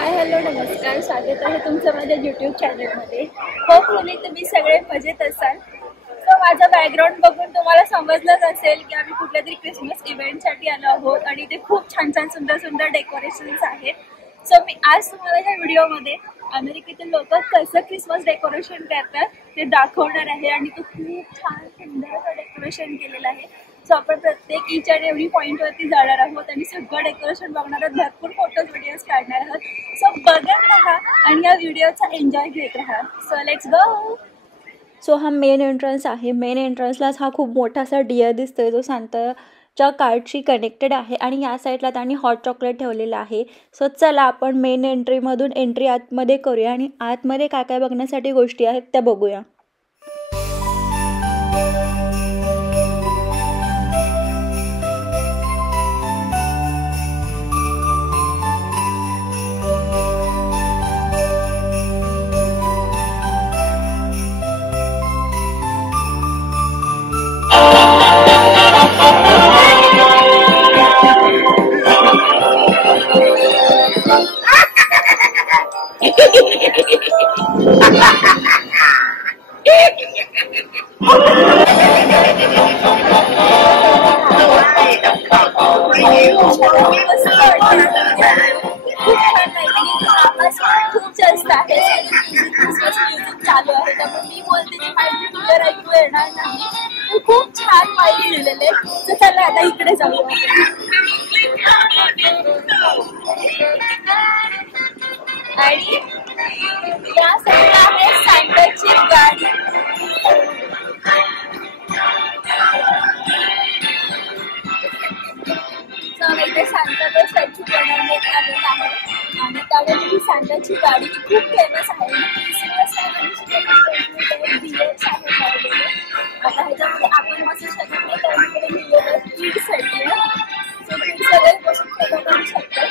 Hi hello नमस्कार, स्वागत आहे तुमचं माझ्या यूट्यूब चॅनलमध्ये। होपफुली तुम्ही सगळे मजेत असाल। सो माझा बॅकग्राऊंड बघून तुम्हाला समजलंच असेल की आम्ही कुठल्या तरी क्रिसमस इव्हेंटसाठी आलो आहोत आणि ते खूप छान छान सुंदर सुंदर डेकोरेशन्स आहेत। सो मी आज तुम्हाला या व्हिडिओमध्ये अमेरिकेतील लोक कसं क्रिसमस डेकोरेशन करतात ते दाखवणार आहे आणि तो खूप छान सुंदर असं डेकोरेशन केलेलं आहे। सो आपण प्रत्येक ईच अँड एव्हरी पॉईंटवरती जाणार आहोत आणि सगळं डेकोरेशन बघणार आहोत, भरपूर फोटोज व्हिडिओज काढणार आहोत। सो बघत राहा आणि या व्हिडिओचा एन्जॉय घेत राहा। So let's go. सो हा मेन एंट्रन्स आहे। मेन एंट्रन्सलाच हा खूप मोठा असा डिअर दिसतोय जो सांताच्या कार्डशी कनेक्टेड आहे आणि या साईडला त्यांनी हॉट चॉकलेट ठेवलेलं आहे। सो चला आपण मेन एंट्रीमधून एंट्री आतमध्ये करूया आणि आतमध्ये काय काय बघण्यासाठी गोष्टी आहेत त्या बघूया। खूप जास्त आहे, क्रिसमस म्युझिक चालू आहे त्यामुळे मी बोलते की काही क्लिअर ऐकू येणार नाही। खूप छान वाईब दिलेले। तर चला आता इकडे जाऊया आणि या साईडला आहे सांताची गाडी। इथे सांताचा स्टॅच्यू बनवण्यात आलेला आहे आणि त्यावेळी ही सांताची गाडी खूप फेमस आहे। क्रिसमस बियर्स आहे लावलेले। आता ह्याच्यामध्ये आपण बसू शकत नाही कारण इकडे लिहिलेलं किड्ससाठी आहे। सो किड्स सगळे बसून फोटो काढू शकतात।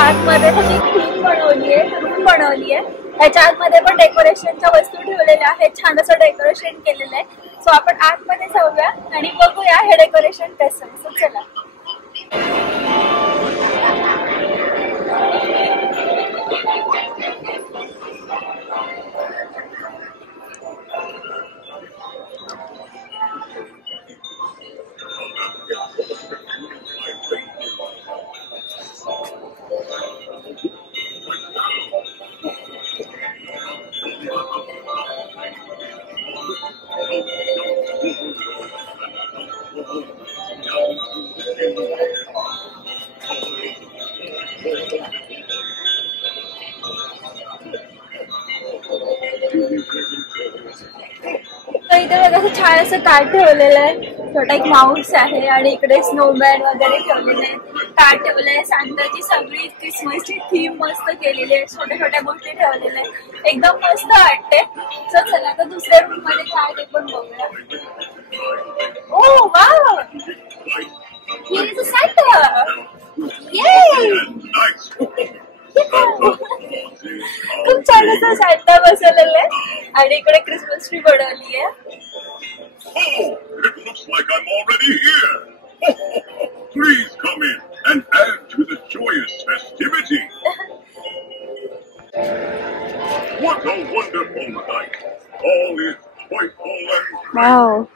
आतमध्ये त्याची थीम बनवली आहे, रूम बनवली आहे। त्याच्या आतमध्ये पण डेकोरेशनच्या वस्तू ठेवलेल्या आहेत, छान असं डेकोरेशन केलेलं आहे। सो आपण आतमध्ये जाऊया आणि बघूया हे डेकोरेशन कसं आहे। सो चला। छान असं कार्ड ठेवलेलं आहे, छोटा एक माऊस आहे आणि इकडे स्नोमॅन वगैरे ठेवलेले आहेत, कार्ड ठेवलंय, सांताची सगळी क्रिसमसची थीम मस्त केलेली आहे, छोट्या छोट्या गोष्टी ठेवलेल्या आहेत, एकदम मस्त वाटते. सो चला आता दुसऱ्या रूम मध्ये काय ते पण बघूया. ओ wow, here is a Santa. Yay! खूप छान असं सांता बसवलेलं आहे आणि इकडे क्रिसमस ट्री बनवली आहे. Oh, it looks like I'm already here. Please come in and add to the joyous festivity. What a wonderful night. All is joyful and great. Wow.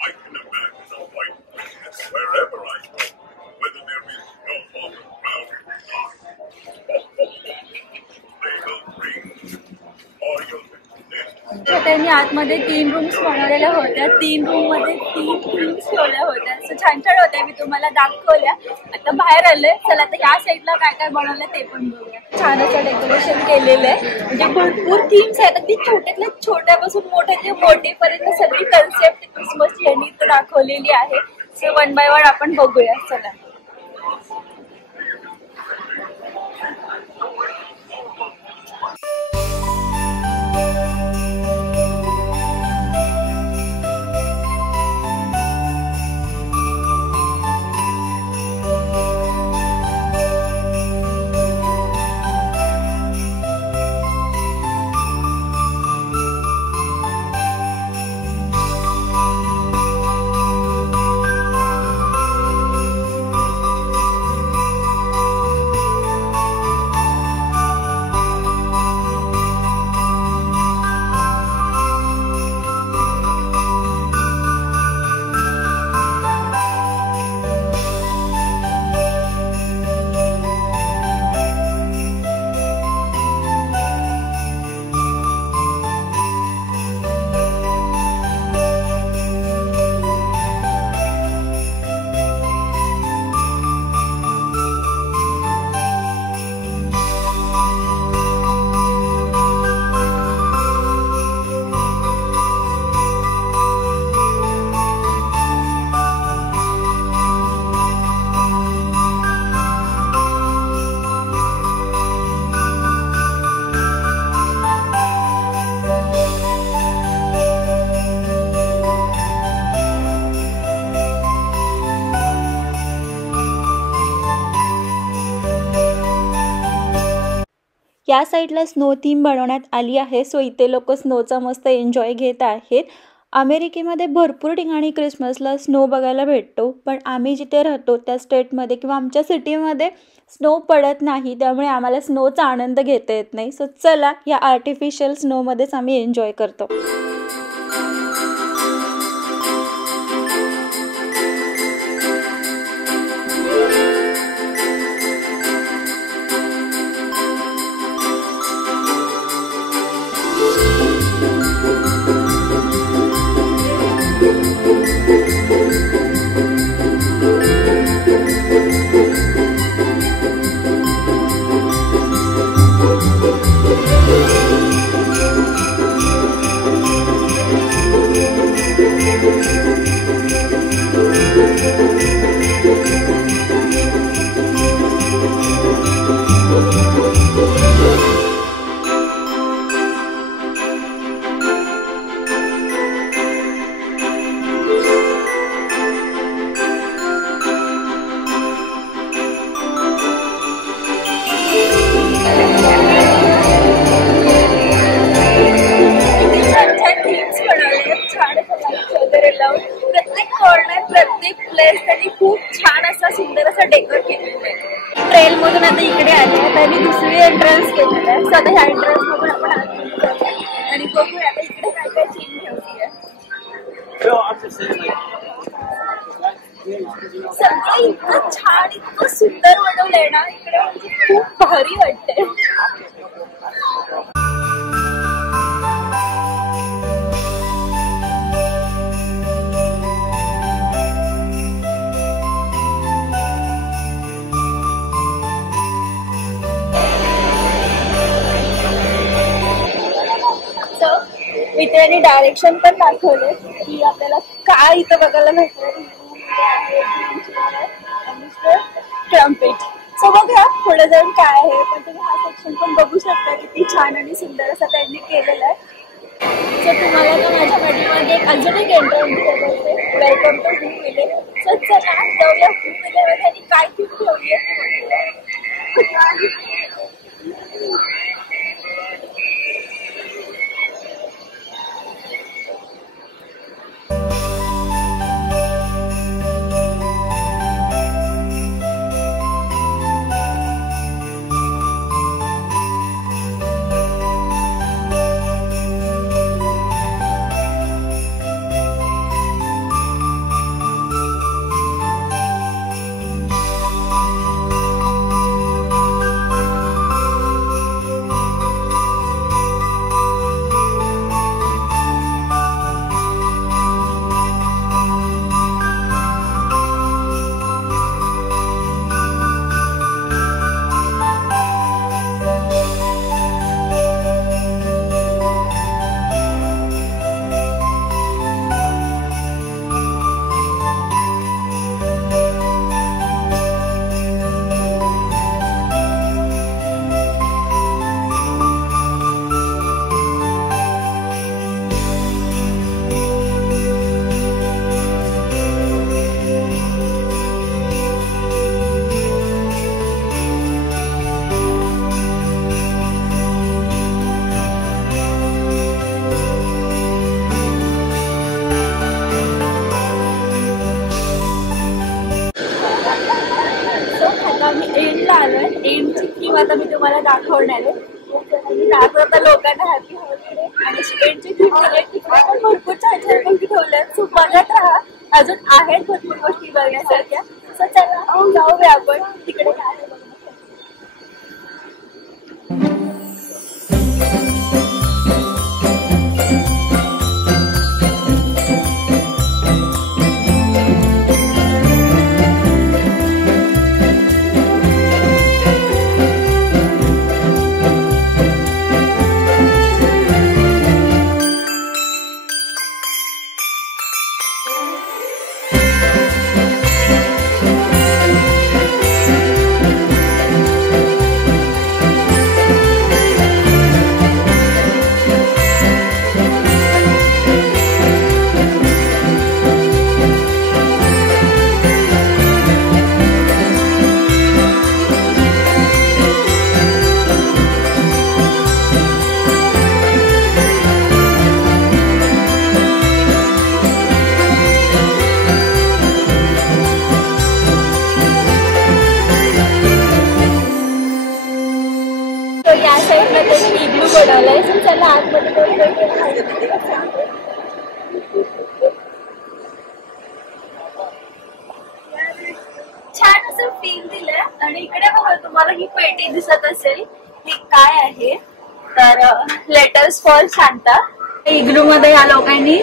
I can imagine a white Christmas wherever I go, whether there is snow on the ground or not. They will bring all your goodness. त्यांनी आतमध्ये 3 rooms बनवलेल्या होत्या, 3 room मध्ये 3 themes ठेवल्या होत्या, असं छान छान होत्या, मी तुम्हाला दाखवल्या. आता बाहेर आलोय, चला आता या साईडला काय काय बनवलं ते पण बघूया. छान असं डेकोरेशन केलेलं आहे, म्हणजे भरपूर थीम्स आहेत, अगदी छोट्यातल्या छोट्यापासून मोठ्यातल्या मोठेपर्यंत सगळी कन्सेप्ट क्रिसमसची यांनी इथं दाखवलेली आहे. सो 1 बाय 1 आपण बघूया. चला या साईडला स्नो थीम बनवण्यात आली आहे. सो इथे लोक स्नोचा मस्त एन्जॉय घेत आहेत. अमेरिकेमध्ये भरपूर ठिकाणी क्रिसमसला स्नो बघायला भेटतो, पण आम्ही जिथे राहतो त्या स्टेटमध्ये किंवा आमच्या सिटीमध्ये स्नो पडत नाही, त्यामुळे आम्हाला स्नोचा आनंद घेता येत नाही. सो चला या आर्टिफिशियल स्नोमध्येच आम्ही एन्जॉय करतो. ट्रेल मधून आता इकडे आले आहेत आणि दुसरी एंट्रन्स केलेलं आहे. सो आता ह्या एंट्रन्स मधून आपण आणि बघूया आता इकडे काय काय सीन ठेवली आहे. सगळं इतकं छान, इतकं सुंदर बनवलंय ना इकडे, म्हणजे खूप भारी वाटतंय. मित्रांनी डायरेक्शन पण दाखवले की आपल्याला काय इथं बघायला भेटलं. ट्रम्पेट. सो बघा पुढे जाऊन काय आहे, पण तुम्ही हा सेक्शन पण बघू शकता किती छान आणि सुंदर असं त्यांनी केलेलं आहे. सो तुम्हाला तर माझ्या मध्ये अजून एक entrance welcome to Whoville. So चला जाऊया हू विलेमध्ये आणि काय गिफ्ट ठेवली आहे ते बघूया. एंडची थीम आता मी तुम्हाला दाखवणार आहे. आता लोकांना हॅपी हॉलिडे आणि एंडची थीम पण भरपूर छान छान गोष्टी ठेवल्यात. सो बघत राहा, अजून आहेत भरपूर गोष्टी बघण्यासारख्या. सो चला जाऊया आपण तिकडे काय आहे. इग्लू बनवलाय. सो चला आतमध्ये छान असं फील दिलंय. आणि इकडे बघा तुम्हाला ही पेटी दिसत असेल, ही काय आहे तर लेटर्स फॉर शांता. इग्लू मध्ये या लोकांनी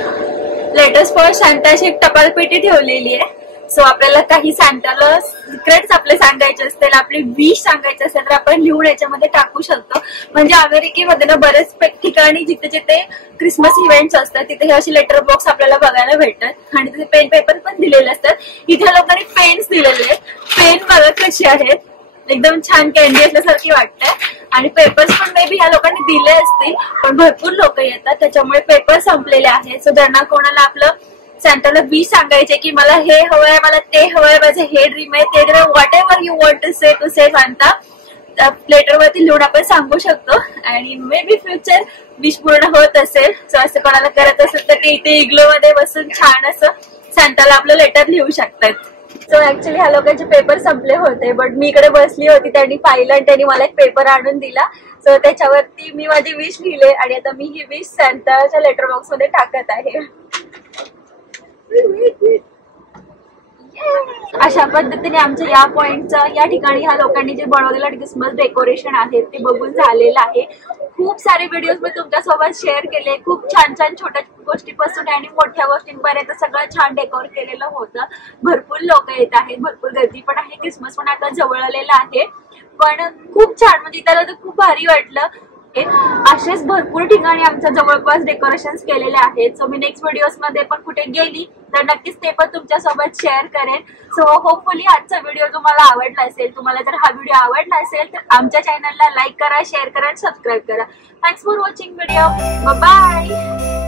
लेटर्स फॉर शांता अशी एक टपाल पेटी ठेवलेली आहे. सो आपल्याला काही सांताला सिक्रेट्स आपले सांगायचे असतील, आपली विश सांगायचे असेल तर आपण लिहून याच्यामध्ये टाकू शकतो. म्हणजे अमेरिकेमध्ये ना बरेच ठिकाणी जिथे जिथे क्रिसमस इव्हेंट्स असतात तिथे हे असे लेटर बॉक्स आपल्याला बघायला भेटतात आणि तिथे पेन पेपर पण दिलेले असतात. इथे लोकांनी पेन्स दिलेले आहेत. पेन बघा कशी आहेत, एकदम छान कॅन्डी असल्यासारखी वाटतंय. आणि पेपर्स पण मे बी ह्या लोकांनी दिले असतील, पण भरपूर लोक येतात त्याच्यामुळे पेपर संपलेले आहेत. सो ज्यांना कोणाला आपलं सांताला विश सांगायचे की मला हे हवंय, मला ते हवंय, माझं हे ड्रीम आहे, ते dream, whatever you want to say Santa letter वरती लिहून आपण सांगू शकतो. आणि मे बी फ्युचर विश पूर्ण होत असेल. सो असं कोणाला करत असेल तर ते इथे इग्लो मध्ये बसून छान असं सांताला आपलं लेटर लिहू शकतात. सो ऍक्च्युली ह्या लोकांचे पेपर संपले होते, बट मी इकडे बसली होती, त्यांनी पाहिलं आणि त्यांनी मला एक पेपर आणून दिला. सो त्याच्यावरती मी माझी विश लिहिले आणि आता मी ही विश सांताच्या लेटर बॉक्स मध्ये टाकत आहे. अशा पद्धतीने आमच्या या पॉइंटचा या ठिकाणी ह्या लोकांनी जे बनवलेलं क्रिसमस डेकोरेशन आहे ते बघून झालेलं आहे. खूप सारे व्हिडिओज मी तुमच्यासोबत शेअर केले. खूप छान छान छोट्या गोष्टीपासून आणि मोठ्या गोष्टींपर्यंत सगळं छान डेकोर केलेलं होतं. भरपूर लोक येत आहेत, भरपूर गर्दी पण आहे. क्रिसमस पण आता जवळ आलेला आहे, पण खूप छान, म्हणजे त्याला तर खूप भारी वाटलं. असेच भरपूर ठिकाणी आमच्या जवळपास डेकोरेशन्स केलेले आहेत. सो मी नेक्स्ट व्हिडिओज मध्ये पण कुठे गेली तर नक्कीच ते पण तुमच्या सोबत शेअर करेन. सो होपफुली आजचा व्हिडिओ तुम्हाला आवडला असेल. तुम्हाला जर हा व्हिडिओ आवडला असेल तर आमच्या चॅनलला लाईक करा, शेअर करा आणि सबस्क्राईब करा. Thanks for watching video. Bye.